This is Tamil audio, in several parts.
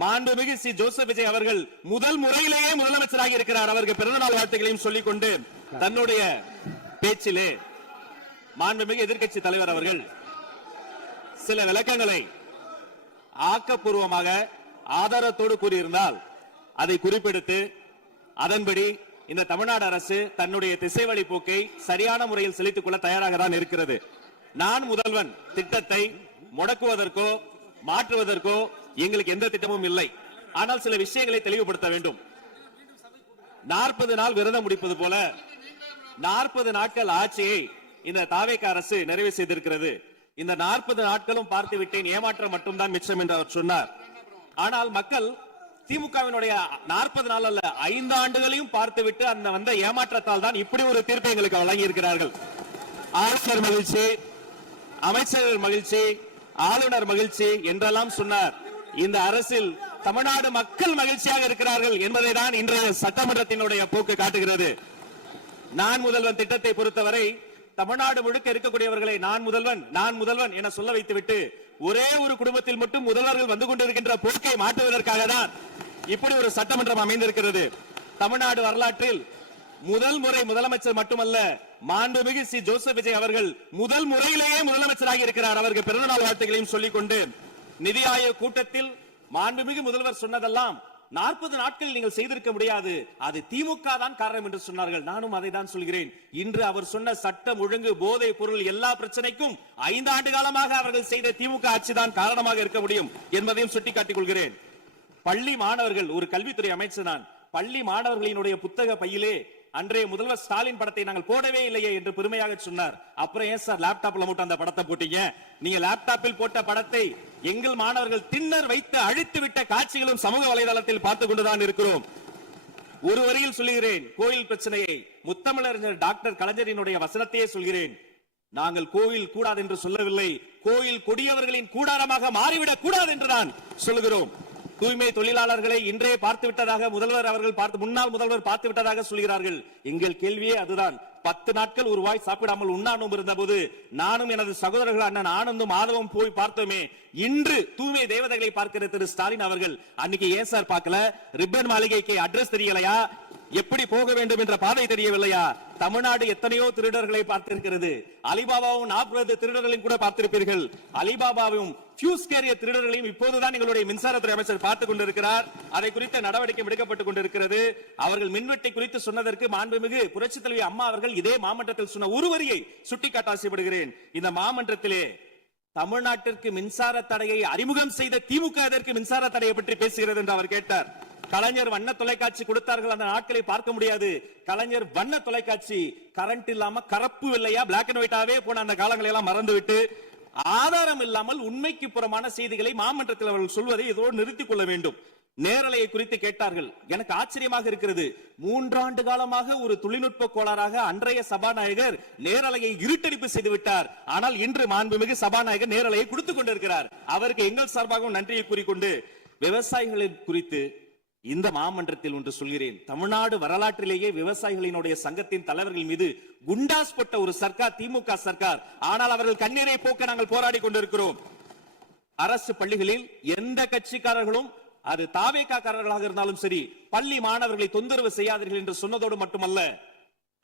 மாண்புமிகு சி ஜோசப் விஜய் அவர்கள் முதல் முறையிலேயே முதலமைச்சராக இருக்கிறார். அவருக்கு பிறந்தநாள் வாழ்த்துக்களையும் சொல்லிக் கொண்டு தன்னுடைய பேச்சிலே மாண்புமிகு எதிர்க்கட்சி தலைவர் அவர்கள் சில விளக்கங்களை ஆக்கப்பூர்வமாக ஆதாரத்தோடு கூறியிருந்தால் அதை குறிப்பெடுத்து அதன்படி இந்த தமிழ்நாடு அரசு தன்னுடைய திசைவழி போக்கை சரியான முறையில் செலுத்திக் கொள்ள தயாராக தான் இருக்கிறது. நான் முதல்வன் திட்டத்தை முடக்குவதற்கோ மாற்றுவதற்கோ எங்களுக்கு எந்த திட்டமும் இல்லை. ஆனால் சில விஷயங்களை தெளிவுபடுத்த வேண்டும். 40 நாள் விரதம் முடிப்பது போல 40 நாட்கள் ஆட்சியை இந்த தாவேக அரசு நிறைவு செய்திருக்கிறது. இந்த 40 நாட்களும் பார்த்து விட்டேன், ஏமாற்றம் மட்டும்தான் மிச்சம் என்று அவர் சொன்னார். ஆனால் மக்கள் திமுகவினுடைய 40 நாள் அல்ல 5 ஆண்டுகளையும் பார்த்துவிட்டு அந்த வந்த ஏமாற்றத்தால் தான் இப்படி ஒரு தீர்ப்பை எங்களுக்கு வழங்கி இருக்கிறார்கள். ஆளுநர் மகிழ்ச்சி, அமைச்சர்கள் மகிழ்ச்சி, ஆளுநர் மகிழ்ச்சி என்றெல்லாம் சொன்னார். இந்த அரசில் தமிழ்நாடு மக்கள் மகிழ்ச்சியாக இருக்கிறார்கள் என்பதை தான் இன்றைய சட்டமன்றத்தினுடைய போக்கு காட்டுகிறது. நான் முதல்வன் திட்டத்தை பொறுத்தவரை தமிழ்நாடு முழுக்க இருக்கக்கூடியவர்களை நான் முதல்வன் என சொல்ல வைத்துவிட்டு ஒரே ஒரு குடும்பத்தில் மட்டும் முதல்வர்கள் வந்து கொண்டிருக்கின்ற போக்கை மாற்றுவதற்காக தான் இப்படி ஒரு சட்டமன்றம் அமைந்திருக்கிறது. தமிழ்நாடு வரலாற்றில் முதல் முறை முதலமைச்சர் மட்டுமல்ல, மாண்புமிகு சி ஜோசப் விஜய் அவர்கள் முதல் முறையிலேயே முதலமைச்சராக இருக்கிறார். அவருக்கு பிறந்தநாள் வாழ்த்துக்களையும் சொல்லிக் கொண்டு நிதி ஆயோக் கூட்டத்தில் மாண்புமிகு முதல்வர் சொன்னதெல்லாம் 40 நாட்கள் நீங்கள் செய்திருக்க முடியாது, அது திமுக தான் காரணம் என்று சொன்னார்கள். நானும் அதை தான் சொல்கிறேன். இன்று அவர் சொன்ன சட்டம் ஒழுங்கு, போதை பொருள் எல்லா பிரச்சனைக்கும் 5 ஆண்டு காலமாக அவர்கள் செய்த திமுக ஆட்சி தான் காரணமாக இருக்க முடியும் என்பதையும் சுட்டிக்காட்டிக் கொள்கிறேன். பள்ளி மாணவர்கள், ஒரு கல்வித்துறை அமைச்சர் நான், பள்ளி மாணவர்களினுடைய புத்தக பையிலே அன்றைய முதல்வர் ஸ்டாலின் படத்தை நாங்கள் போடவே இல்லையே என்று பெருமையாக சொன்னார். அப்புறம் ஏன் சார் லேப்டாப்ல மட்டும் அந்த படத்தை போட்டீங்க? நீங்க லேப்டாப்பில் போட்ட படத்தை எங்கள் மாணவர்கள் திண்ணர் வைத்து அழித்து விட்ட காட்சிகளும் சமூக வலைதளத்தில் பார்த்துக் கொண்டுதான் இருக்கிறோம். ஒரு வரியில் சொல்லுகிறேன், கோயில் பிரச்சனையை முத்தமிழறிஞர் டாக்டர் கலைஞரினுடைய வசனத்தையே சொல்கிறேன். நாங்கள் கோயில் கூடாது என்று சொல்லவில்லை, கோயில் கொடியவர்களின் கூடாரமாக மாறிவிடக் கூடாது என்று தான் சொல்கிறோம். தூய்மை தொழிலாளர்களை இன்றே பார்த்து விட்டதாக முன்னாள் முதல்வர் பார்த்து விட்டதாக சொல்கிறார்கள். எங்கள் கேள்வியே அதுதான். 10 நாட்கள் ஒரு வாய் சாப்பிடாமல் உண்ணாநோம்பு இருந்த போது நானும் எனது சகோதரர்கள் அண்ணன் ஆனந்தும் மாதவம் போய் பார்த்தோமே. இன்று தூய்மை தேவதைகளை பார்க்கிற திரு ஸ்டாலின் அவர்கள் அன்னைக்கு ஏன் சார் பார்க்கல? ரிப்பன் மாளிகைக்கு அட்ரஸ் தெரியலையா? எப்படி போக வேண்டும் என்ற பாதை தெரியவில்லையா? தமிழ்நாடு எத்தனையோ திருடர்களை பார்த்திருக்கிறது. அலிபாபாவும் 40 திருடர்களையும் கூட பார்த்திருப்பீர்கள். அலிபாபாவும் ஃபியூஸ் கேரிய திருடர்களையும் இப்போதுதான் எங்களுடைய மின்சாரத்துறை அமைச்சர் பார்த்துக் கொண்டிருக்கிறார். அதை குறித்த நடவடிக்கை எடுக்கப்பட்டுக் கொண்டிருக்கிறது. அவர்கள் மின்வெட்டை குறித்து சொன்னதற்கு மாண்புமிகு புரட்சி தலைவி அம்மா அவர்கள் இதே மாமன்றத்தில் சொன்ன ஒரு வரியை சுட்டிக்காட்ட ஆசைப்படுகிறேன். இந்த மாமன்றத்திலே தமிழ்நாட்டிற்கு மின்சார தடையை அறிமுகம் செய்த திமுக எதற்கு மின்சார தடையை பற்றி பேசுகிறது என்று அவர் கேட்டார். கலைஞர் வண்ண தொலைக்காட்சி கொடுத்தார்கள், அந்த நாட்களை பார்க்க முடியாது. கலைஞர் வண்ண தொலைக்காட்சி கரண்ட் இல்லாம கருப்பு வெள்ளையா பிளாக் அண்ட் ஒயிட்டாவே போன அந்த காலங்களை எல்லாம் மறந்துவிட்டு ஆதாரம் இல்லாமல் உண்மைக்கு புறமான செய்திகளை மாமன்றத்தில் அவர்கள் சொல்வதை இதோடு நிறுத்திக் கொள்ள வேண்டும். நேரலையை குறித்து கேட்டார்கள். எனக்கு ஆச்சரியமாக இருக்கிறது. 3 ஆண்டு காலமாக ஒரு தொழில்நுட்ப கோளாறாக அன்றைய சபாநாயகர் நேரலையை இருட்டடிப்பு செய்து விட்டார். ஆனால் இன்று மாண்புமிகு சபாநாயகர் நேரலையை கொடுத்துக் கொண்டிருக்கிறார். அவருக்கு எங்கள் சார்பாகவும் நன்றியை கூறிக்கொண்டு விவசாயிகளின் குறித்து இந்த மாமன்றத்தில் ஒன்று சொல்கிறேன். தமிழ்நாடு வரலாற்றிலேயே விவசாயிகளினுடைய சங்கத்தின் தலைவர்கள் மீது குண்டாஸ் போட்ட ஒரு சர்க்கார் திமுக சர்க்கார். ஆனால் அவர்கள் கண்ணீரை போக்க நாங்கள் போராடி கொண்டிருக்கிறோம். அரசு பள்ளிகளில் எந்த கட்சிக்காரர்களும், அது தாவேகாரர்களாக இருந்தாலும் சரி, பள்ளி மாணவர்களை தொந்தரவு செய்யாதீர்கள் என்று சொன்னதோடு மட்டுமல்ல,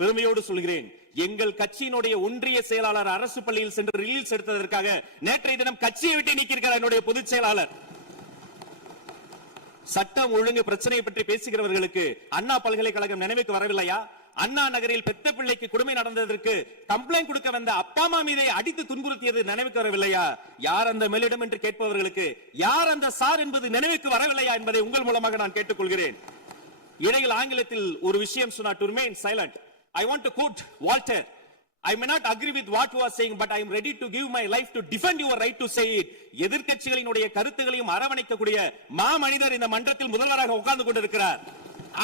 பெருமையோடு சொல்கிறேன், எங்கள் கட்சியினுடைய ஒன்றிய செயலாளர் அரசு பள்ளியில் சென்று ரிலீஸ் எடுத்ததற்காக நேற்றைய தினம் கட்சியை விட்டு நீக்கியிருக்கிறார் என்னுடைய பொதுச் செயலாளர். சட்டம் ஒழுங்கு பிரச்சனையை பற்றி பேசுகிறவர்களுக்கு அண்ணா பல்கலைக்கழகம் நினைவுக்கு வரவில்லையா? அண்ணா நகரில் பெத்த பிள்ளைக்கு கொடுமை நடந்ததற்கு கம்ப்ளைண்ட் கொடுக்க வந்த அப்பா அம்மா மீதை அடித்து துன்புறுத்தியது நினைவுக்கு வரவில்லையா? யார் அந்த மேலிடம் என்று கேட்பவர்களுக்கு யார் அந்த சார் என்பது நினைவுக்கு வரவில்லையா என்பதை உங்கள் மூலமாக நான் கேட்டுக்கொள்கிறேன். இடையில் ஆங்கிலத்தில் ஒரு விஷயம் சொன்னார், to remain silent. I want to quote Walter. I may not agree with what you are saying, but I am ready to give my life to defend your right to say it. எதிர்க்கட்சிகளினுடைய கருத்துகளையும் அரவணைக்கக்கூடிய மாமனிதர் இந்த மன்றத்தில் முதல்வராக உட்கார்ந்து கொண்டிருக்கிறார்.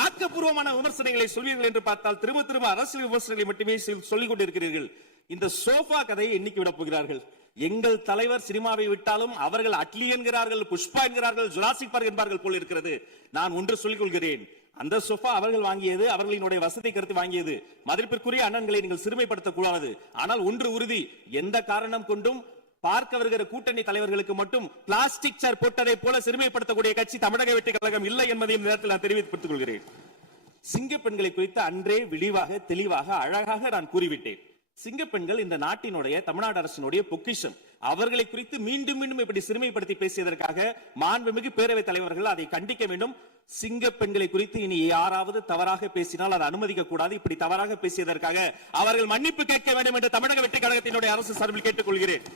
ஆக்கப்பூர்வமான விமர்சனங்களை சொல்வீர்கள் என்று பார்த்தால் திரும்ப அரசியல் விமர்சனங்களை மட்டுமே சொல்லிக் கொண்டிருக்கிறீர்கள். இந்த சோஃபா கதையை இன்னைக்கு விட போகிறார்கள். எங்கள் தலைவர் சினிமாவை விட்டாலும் அவர்கள் அட்லி என்கிறார்கள், புஷ்பா என்கிறார்கள், ஜுராசிக் பார்க் என்பார்கள் போல் இருக்கிறது. நான் ஒன்று சொல்லிக் கொள்கிறேன், அந்த சோஃபா அவர்கள் வாங்கியது, அவர்களினுடைய வசதி கருத்து வாங்கியது. மதிப்பிற்குரிய அண்ணன்களை நீங்கள் சிறுமைப்படுத்தக் கூடாது. ஆனால் ஒன்று உறுதி, எந்த காரணம் கொண்டும் பார்க்க வருகிற கூட்டணி தலைவர்களுக்கு மட்டும் பிளாஸ்டிக் சேர் போட்டதை போல சிறுமைப்படுத்தக்கூடிய கட்சி தமிழக வெற்றி கழகம் இல்லை என்பதையும் நேரத்தில் நான் தெரிவித்துக் கொள்கிறேன். சிங்க பெண்களை குறித்து அன்றே விரிவாக தெளிவாக அழகாக நான் கூறிவிட்டேன். சிங்க பெண்கள் இந்த நாட்டினுடைய தமிழ்நாடு அரசினுடைய பொக்கிஷம். அவர்களை குறித்து மீண்டும் மீண்டும் இப்படி சிறுமைப்படுத்தி பேசியதற்காக மாண்புமிகு பேரவைத் தலைவர்கள் அதை கண்டிக்க வேண்டும். சிங்க பெண்களை குறித்து இனி யாராவது தவறாக பேசினால் அதை அனுமதிக்க கூடாது. இப்படி தவறாக பேசியதற்காக அவர்கள் மன்னிப்பு கேட்க வேண்டும் என்று தமிழக வெற்றி கழகத்தினுடைய அரசு சார்பில் கேட்டுக் கொள்கிறேன்.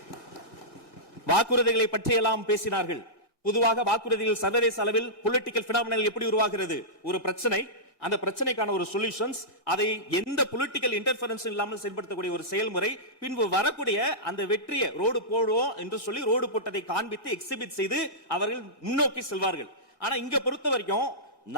வாக்குறுதிகளை பற்றியெல்லாம் பேசினார்கள். பொதுவாக வாக்குறுதிகள் சர்வதேச அளவில் பொலிட்டிக்கல் பினாமினல் எப்படி உருவாகிறது? ஒரு பிரச்சனை, அந்த பிரச்சனைக்கான ஒரு சொல்யூஷன்ஸ், அதை எந்த பொலிட்டிக்கல் இன்டர்ஃபரன்ஸ் இல்லாமல் செயல்படுத்தக்கூடிய ஒரு செயல்முறை, பின்பு வரக்கூடிய அந்த வெற்றியை ரோடு போடுவோம் என்று சொல்லி ரோடு போட்டதை காண்பித்து எக்ஸிபிட் செய்து அவர்கள் முன்னோக்கி செல்வார்கள். ஆனா இங்க பொறுத்த வரைக்கும்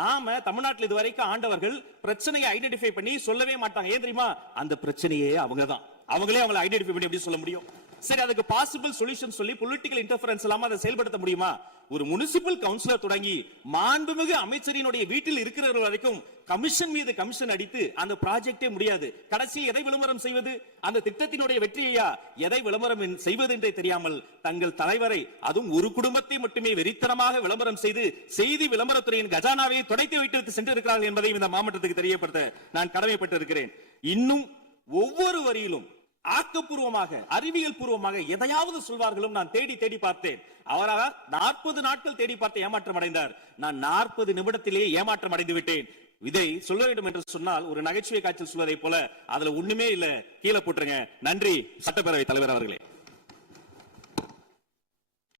நாம தமிழ்நாட்டில் இதுவரைக்கும் ஆண்டவர்கள் பிரச்சனையை ஐடென்டிஃபை பண்ணி சொல்லவே மாட்டாங்க. ஏன் தெரியுமா? அந்த பிரச்சனையே அவங்கதான், அவங்களே அவங்களை ஐடென்டிஃபை பண்ணி எப்படி சொல்ல முடியும்? சரி, அதுக்கு பாசிபிள் சொல்யூஷன் சொல்லி பொலிட்டிக்கல் இன்டர்ஃபரன்ஸ் இல்லாம அதை செயல்படுத்த முடியுமா? ஒரு முனிசிபல் கவுன்சிலர் தொடங்கி மாண்புமிகு அமைச்சரினுடைய வீட்டில் இருக்கிறவர்கள் வரைக்கும் கமிஷன் மீது கமிஷன் அடித்து அந்த ப்ராஜெக்டே முடியாது. கடைசியில் எதை விளம்பரம் செய்வது? அந்த திட்டத்தினுடைய வெற்றியையா எதை விளம்பரம் செய்வது என்றே தெரியாமல் தங்கள் தலைவரை, அதுவும் ஒரு குடும்பத்தை மட்டுமே வெறித்தனமாக விளம்பரம் செய்து செய்தி விளம்பரத்துறையின் கஜானாவை துடைத்து வைத்து சென்றிருக்கிறார்கள் என்பதையும் இந்த மாவட்டத்துக்கு தெரியப்படுத்த நான் கடமைப்பட்டிருக்கிறேன். இன்னும் ஒவ்வொரு வரியிலும் ஆக்கப்பூர்வமாக அறிவியல் பூர்வமாக எதையாவது சொல்வார்களும் நான் தேடி தேடி பார்த்தேன். அவராக 40 நாட்கள் தேடி பார்த்து ஏமாற்றம் அடைந்தார். நான் 40 நிமிடத்திலேயே ஏமாற்றம் அடைந்து விட்டேன். இதை சொல்ல வேண்டும் என்று சொன்னால் ஒரு நகைச்சுவை காட்சியில் சொல்வதை போல அதுல ஒண்ணுமே இல்ல, கீழே போட்டுருங்க. நன்றி சட்டப்பேரவை தலைவர் அவர்களே.